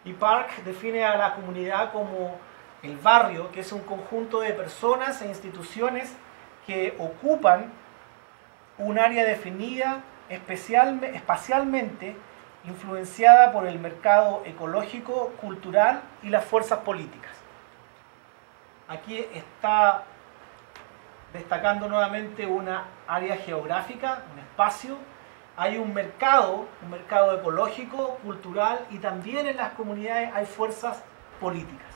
Y Park define a la comunidad como el barrio, que es un conjunto de personas e instituciones que ocupan un área definida espacialmente influenciada por el mercado ecológico, cultural y las fuerzas políticas. Aquí está destacando nuevamente una área geográfica, un espacio. Hay un mercado ecológico, cultural y también en las comunidades hay fuerzas políticas.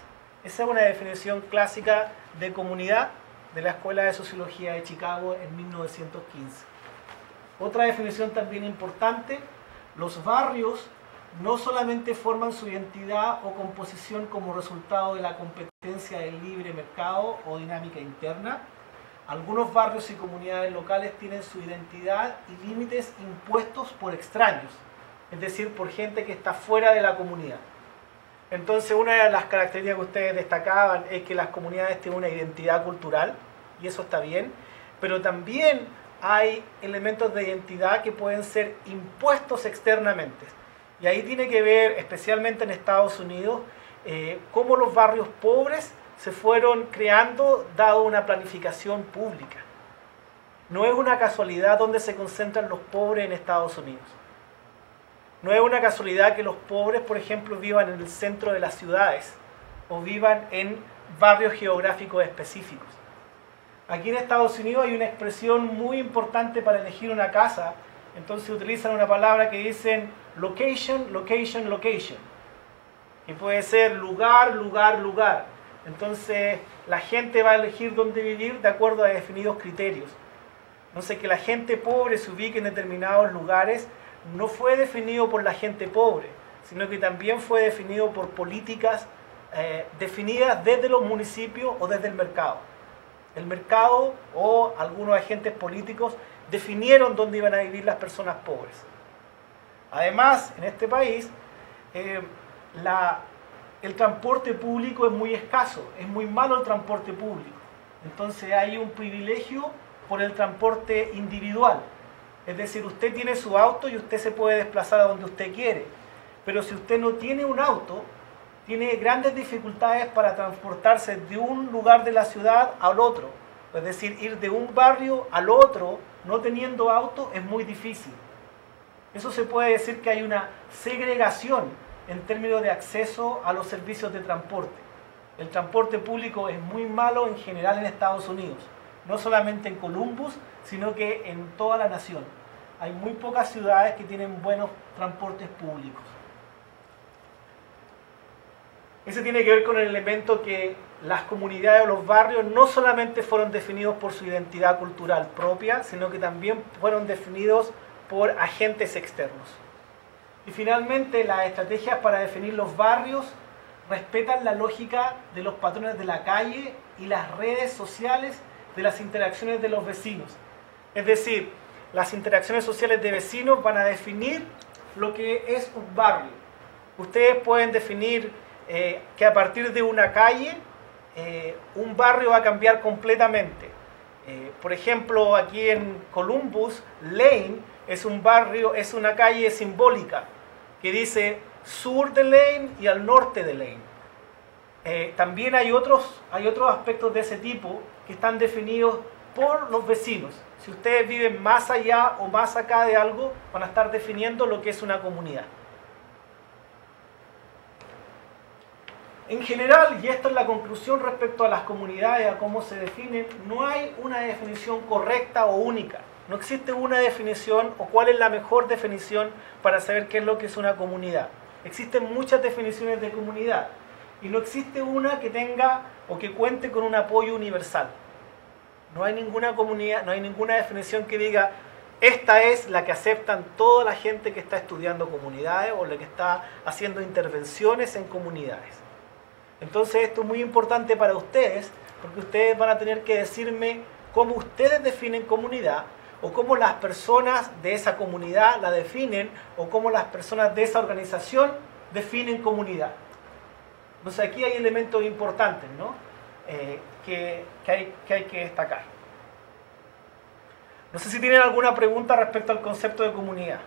Esa es una definición clásica de comunidad de la Escuela de Sociología de Chicago en 1915. Otra definición también importante, los barrios no solamente forman su identidad o composición como resultado de la competencia del libre mercado o dinámica interna, Algunos barrios y comunidades locales tienen su identidad y límites impuestos por extraños, es decir, por gente que está fuera de la comunidad. Entonces, una de las características que ustedes destacaban es que las comunidades tienen una identidad cultural, y eso está bien, pero también hay elementos de identidad que pueden ser impuestos externamente. Y ahí tiene que ver, especialmente en Estados Unidos, cómo los barrios pobres se fueron creando dado una planificación pública. No es una casualidad donde se concentran los pobres en Estados Unidos. No es una casualidad que los pobres, por ejemplo, vivan en el centro de las ciudades o vivan en barrios geográficos específicos. Aquí en Estados Unidos hay una expresión muy importante para elegir una casa, entonces utilizan una palabra que dicen location, location, location, que puede ser lugar, lugar, lugar. Entonces la gente va a elegir dónde vivir de acuerdo a definidos criterios. Entonces que la gente pobre se ubique en determinados lugares no fue definido por la gente pobre, sino que también fue definido por políticas definidas desde los municipios o desde el mercado. El mercado o algunos agentes políticos definieron dónde iban a vivir las personas pobres. Además, en este país, el transporte público es muy escaso, es muy malo el transporte público. Entonces hay un privilegio por el transporte individual. Es decir, usted tiene su auto y usted se puede desplazar a donde usted quiere. Pero si usted no tiene un auto, tiene grandes dificultades para transportarse de un lugar de la ciudad al otro. Es decir, ir de un barrio al otro no teniendo auto es muy difícil. Eso se puede decir que hay una segregación en términos de acceso a los servicios de transporte. El transporte público es muy malo en general en Estados Unidos. No solamente en Columbus, sino que en toda la nación. Hay muy pocas ciudades que tienen buenos transportes públicos. Ese tiene que ver con el elemento que las comunidades o los barrios no solamente fueron definidos por su identidad cultural propia, sino que también fueron definidos por agentes externos. Y finalmente, las estrategias para definir los barrios respetan la lógica de los patrones de la calle y las redes sociales de las interacciones de los vecinos. Es decir, las interacciones sociales de vecinos van a definir lo que es un barrio. Ustedes pueden definir que a partir de una calle, un barrio va a cambiar completamente. Por ejemplo, aquí en Columbus, Lane es un barrio, es una calle simbólica que dice sur de Lane y al norte de Lane. También hay otros aspectos de ese tipo que están definidos por los vecinos. Si ustedes viven más allá o más acá de algo, van a estar definiendo lo que es una comunidad. En general, y esta es la conclusión respecto a las comunidades, a cómo se definen, no hay una definición correcta o única. No existe una definición o cuál es la mejor definición para saber qué es lo que es una comunidad. Existen muchas definiciones de comunidad y no existe una que tenga o que cuente con un apoyo universal. No hay ninguna comunidad, no hay ninguna definición que diga esta es la que aceptan toda la gente que está estudiando comunidades o la que está haciendo intervenciones en comunidades. Entonces esto es muy importante para ustedes porque ustedes van a tener que decirme cómo ustedes definen comunidad o cómo las personas de esa comunidad la definen o cómo las personas de esa organización definen comunidad. Entonces aquí hay elementos importantes, ¿no? que hay que destacar. No sé si tienen alguna pregunta respecto al concepto de comunidad.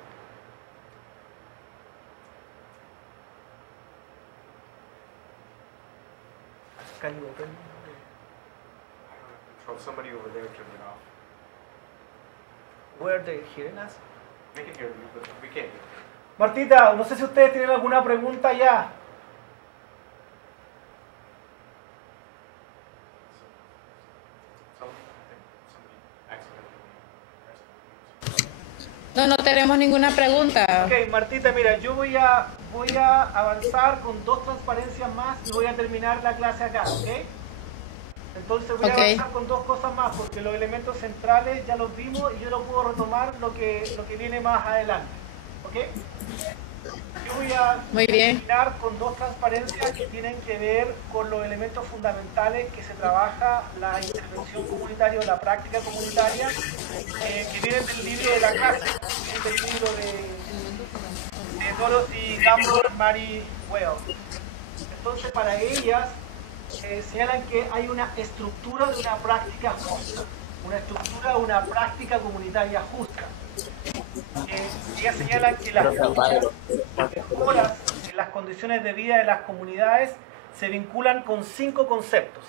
Can you open? Somebody over there turned it off. Where are they hearing us? They can hear you, but we can't hear you. Martita, no sé si ustedes tienen alguna pregunta ya. No tenemos ninguna pregunta. Ok, Martita, mira, yo voy a avanzar con 2 transparencias más y voy a terminar la clase acá, ¿ok? Entonces voy a avanzar con 2 cosas más porque los elementos centrales ya los vimos y yo lo puedo retomar lo que viene más adelante, ¿ok? Yo voy a Muy bien. terminar con dos transparencias que tienen que ver con los elementos fundamentales que se trabaja la intervención comunitaria o la práctica comunitaria, que vienen del libro de la clase, del libro de Dorothy Gamble y Mary Wells. Entonces, para ellas señalan que hay una estructura de una práctica justa, una estructura de una práctica comunitaria justa. Ellas señalan que las mejoras en las condiciones de vida de las comunidades se vinculan con 5 conceptos.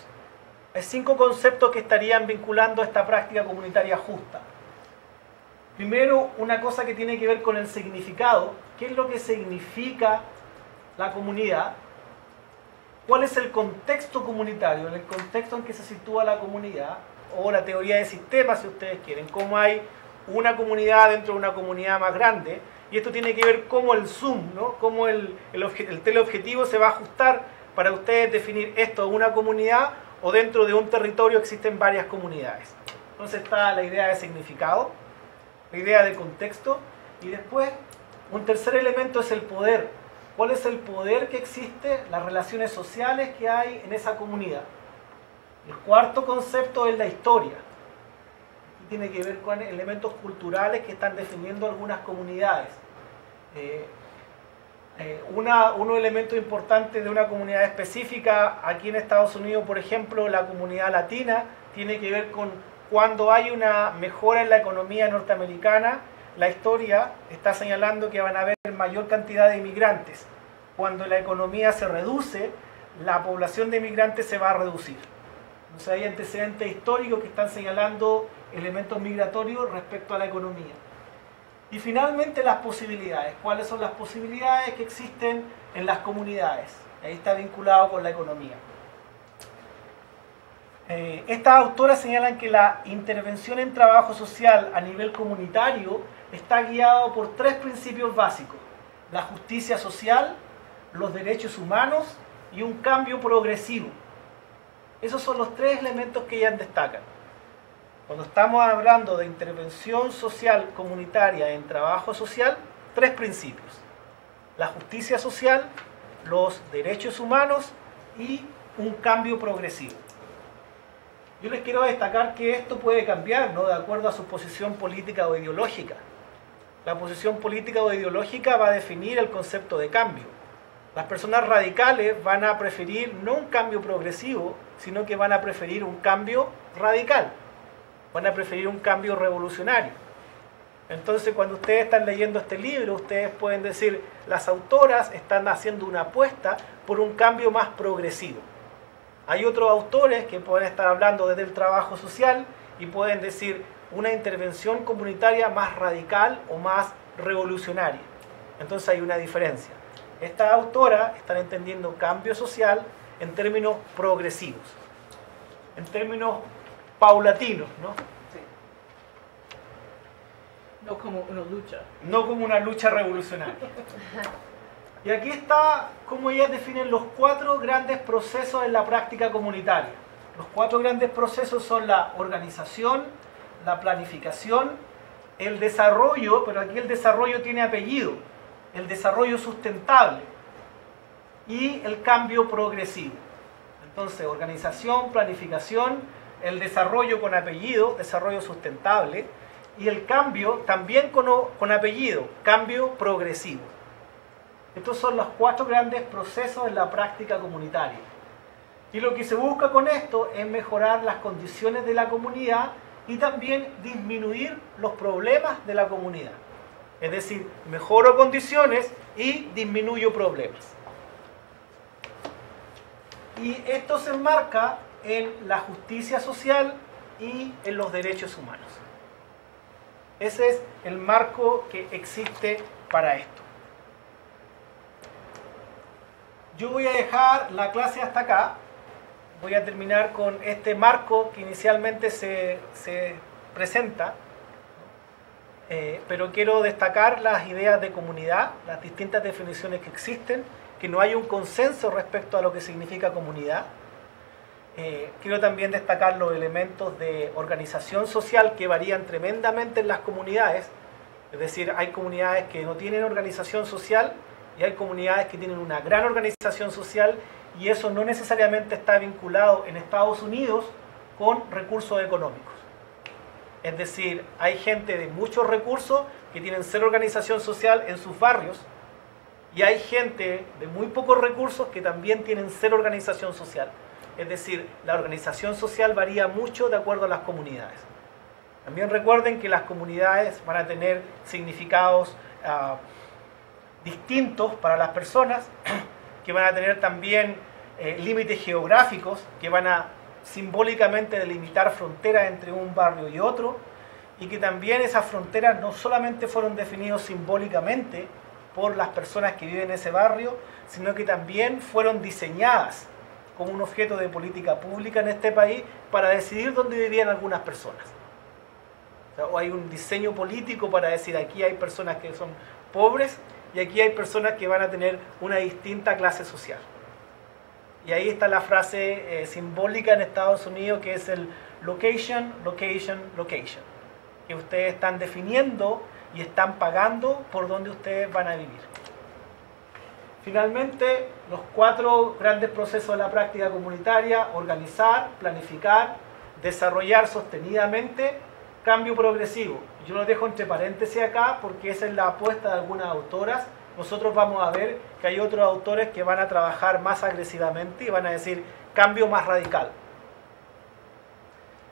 Hay 5 conceptos que estarían vinculando esta práctica comunitaria justa. Primero, una cosa que tiene que ver con el significado. ¿Qué es lo que significa la comunidad? ¿Cuál es el contexto comunitario? El contexto en que se sitúa la comunidad, o la teoría de sistemas, si ustedes quieren. Cómo hay una comunidad dentro de una comunidad más grande, y esto tiene que ver cómo el zoom, ¿no? Cómo el teleobjetivo se va a ajustar para ustedes definir esto es una comunidad o dentro de un territorio existen varias comunidades. Entonces está la idea de significado, la idea de contexto, y después un tercer elemento es el poder. ¿Cuál es el poder que existe? Las relaciones sociales que hay en esa comunidad. El cuarto concepto es la historia. Tiene que ver con elementos culturales que están definiendo algunas comunidades. Un elemento importante de una comunidad específica, aquí en Estados Unidos, por ejemplo, la comunidad latina, tiene que ver con cuando hay una mejora en la economía norteamericana, la historia está señalando que van a haber mayor cantidad de inmigrantes. Cuando la economía se reduce, la población de inmigrantes se va a reducir. Entonces hay antecedentes históricos que están señalando elementos migratorios respecto a la economía. Y finalmente las posibilidades. ¿Cuáles son las posibilidades que existen en las comunidades? Ahí está vinculado con la economía. Estas autoras señalan que la intervención en trabajo social a nivel comunitario está guiado por 3 principios básicos: la justicia social, los derechos humanos y un cambio progresivo. Esos son los 3 elementos que ellas destacan. Cuando estamos hablando de intervención social comunitaria en trabajo social, 3 principios: la justicia social, los derechos humanos y un cambio progresivo. Yo les quiero destacar que esto puede cambiar, ¿no?, de acuerdo a su posición política o ideológica. La posición política o ideológica va a definir el concepto de cambio. Las personas radicales van a preferir no un cambio progresivo, sino que van a preferir un cambio radical. Van a preferir un cambio revolucionario. Entonces, cuando ustedes están leyendo este libro, ustedes pueden decir, las autoras están haciendo una apuesta por un cambio más progresivo. Hay otros autores que pueden estar hablando desde el trabajo social y pueden decir una intervención comunitaria más radical o más revolucionaria. Entonces hay una diferencia. Estas autoras están entendiendo cambio social en términos progresivos, en términos paulatinos, ¿no? Sí. No como una lucha. No como una lucha revolucionaria. Y aquí está cómo ellas definen los 4 grandes procesos en la práctica comunitaria. Los 4 grandes procesos son la organización, la planificación, el desarrollo, pero aquí el desarrollo tiene apellido, el desarrollo sustentable y el cambio progresivo. Entonces, organización, planificación, el desarrollo con apellido, desarrollo sustentable, y el cambio también con apellido, cambio progresivo. Estos son los 4 grandes procesos en la práctica comunitaria. Y lo que se busca con esto es mejorar las condiciones de la comunidad y también disminuir los problemas de la comunidad. Es decir, mejoro condiciones y disminuyo problemas. Y esto se enmarca en la justicia social y en los derechos humanos. Ese es el marco que existe para esto. Yo voy a dejar la clase hasta acá. Voy a terminar con este marco que inicialmente se presenta, pero quiero destacar las ideas de comunidad, las distintas definiciones que existen, que no hay un consenso respecto a lo que significa comunidad. Quiero también destacar los elementos de organización social que varían tremendamente en las comunidades. Es decir, hay comunidades que no tienen organización social y hay comunidades que tienen una gran organización social, y eso no necesariamente está vinculado en Estados Unidos con recursos económicos. Es decir, hay gente de muchos recursos que tienen cero organización social en sus barrios, y hay gente de muy pocos recursos que también tienen cero organización social. Es decir, la organización social varía mucho de acuerdo a las comunidades. También recuerden que las comunidades van a tener significados distintos para las personas, que van a tener también límites geográficos, que van a simbólicamente delimitar fronteras entre un barrio y otro, y que también esas fronteras no solamente fueron definidas simbólicamente por las personas que viven en ese barrio, sino que también fueron diseñadas como un objeto de política pública en este país para decidir dónde vivían algunas personas. O hay un diseño político para decir aquí hay personas que son pobres y aquí hay personas que van a tener una distinta clase social. Y ahí está la frase simbólica en Estados Unidos, que es el location, location, location, que ustedes están definiendo y están pagando por donde ustedes van a vivir. Finalmente, los 4 grandes procesos de la práctica comunitaria: organizar, planificar, desarrollar sostenidamente, cambio progresivo. Yo lo dejo entre paréntesis acá porque esa es la apuesta de algunas autoras. Nosotros vamos a ver que hay otros autores que van a trabajar más agresivamente y van a decir cambio más radical.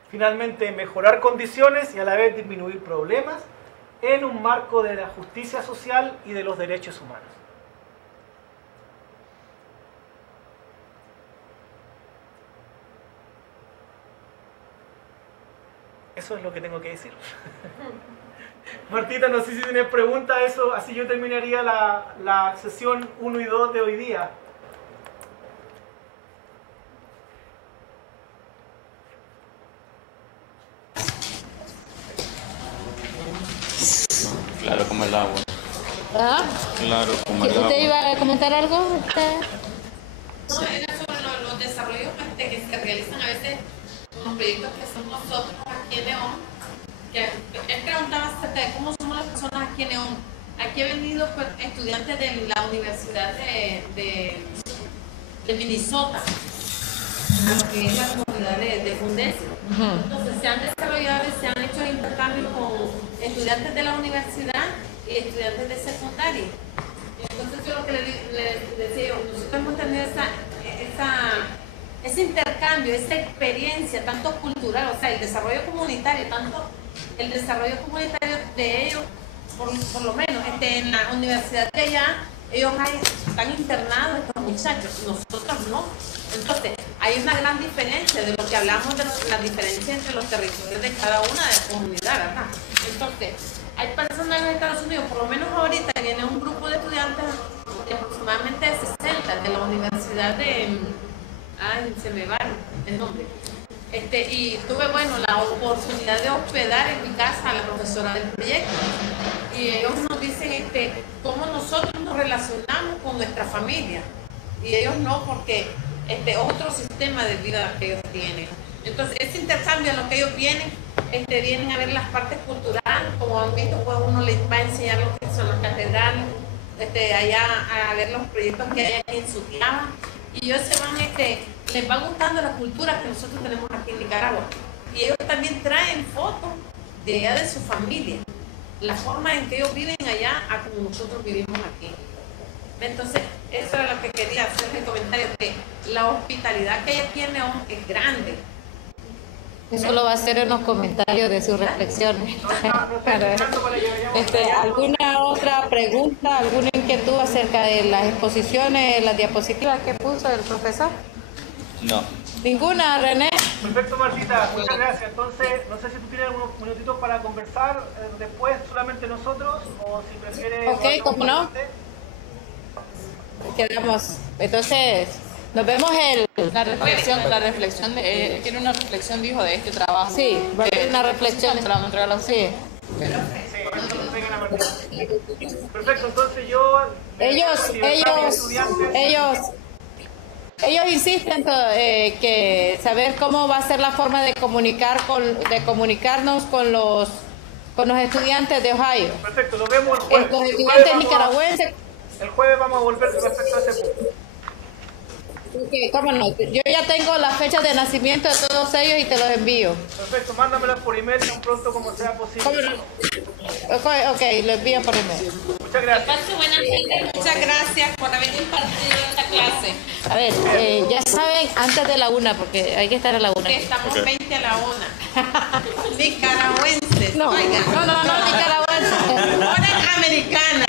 Finalmente, mejorar condiciones y a la vez disminuir problemas en un marco de la justicia social y de los derechos humanos. Eso es lo que tengo que decir. Martita, no sé si tienes preguntas a eso, así yo terminaría la sesión 1 y 2 de hoy día. Claro, como el agua. ¿Ah? Claro, como el agua. ¿Usted iba a comentar algo? No, era sobre los desarrollos que se realizan a veces con los proyectos que somos nosotros aquí en León. Que él preguntaba acerca de cómo somos las personas aquí en León. Aquí he venido estudiantes de la Universidad de Minnesota, que es la comunidad de Fundesia. Entonces se han desarrollado y se han hecho intercambios con estudiantes de la universidad y estudiantes de secundaria. Entonces yo lo que le decía, nosotros hemos tenido ese intercambio, esa experiencia, tanto cultural, o sea, el desarrollo comunitario, tanto el desarrollo comunitario de ellos, por lo menos en la universidad de allá, ellos están internados estos muchachos, nosotros no. Entonces, hay una gran diferencia de lo que hablamos de la diferencia entre los territorios de cada una de las comunidades, ¿verdad? Entonces, hay personas en Estados Unidos, por lo menos ahorita viene un grupo de estudiantes de aproximadamente 60 de la Universidad de... Ay, se me va el nombre. Y tuve, bueno, la oportunidad de hospedar en mi casa a la profesora del proyecto. Y ellos nos dicen cómo nosotros nos relacionamos con nuestra familia. Y ellos no, porque otro sistema de vida que ellos tienen. Entonces, ese intercambio en lo que ellos vienen a ver las partes culturales, como han visto, pues uno les va a enseñar lo que son las catedrales, allá a ver los proyectos que hay aquí en Sutiaba. Y ellos se van, les va gustando la cultura que nosotros tenemos aquí en Nicaragua. Y ellos también traen fotos de allá de su familia, la forma en que ellos viven allá a como nosotros vivimos aquí. Entonces, eso era lo que quería hacer el comentario, que la hospitalidad que ella tiene es grande. Eso lo va a hacer en los comentarios de sus reflexiones. ¿Alguna otra pregunta, alguna inquietud acerca de las exposiciones, las diapositivas que puso el profesor? No. ¿Ninguna, René? Perfecto, Martita, muchas gracias. Entonces, no sé si tú tienes unos minutitos para conversar después, solamente nosotros, o si prefieres... Ok, ¿cómo no? Quedamos. Entonces... Nos vemos la reflexión tiene una reflexión, dijo, de este trabajo. Sí, una reflexión. Sí. Perfecto, entonces yo... Ellos insisten que saber cómo va a ser la forma de comunicarnos con con los estudiantes de Ohio. Perfecto, lo vemos el jueves. Los El estudiantes jueves nicaragüenses. El jueves vamos a volver respecto a ese punto. Ok, cómo no. Yo ya tengo las fechas de nacimiento de todos ellos y te los envío. Perfecto, mándamelas por email tan pronto como sea posible. ¿Cómo no? Ok, lo envío por email. Muchas gracias. Pase buenas tardes. Muchas gracias por haber impartido esta clase. A ver, ya saben, antes de la 1, porque hay que estar a la 1. Estamos 20 a la 1. Nicaragüenses. No, oiga. no, nicaragüenses. Hora americana.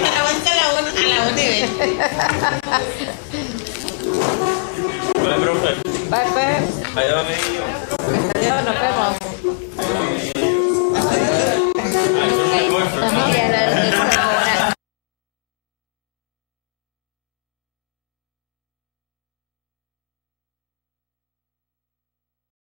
Nicaragüenses a la 1 y 20. Hola, profe. Bye, pues. Adiós, Adiós, nos vemos.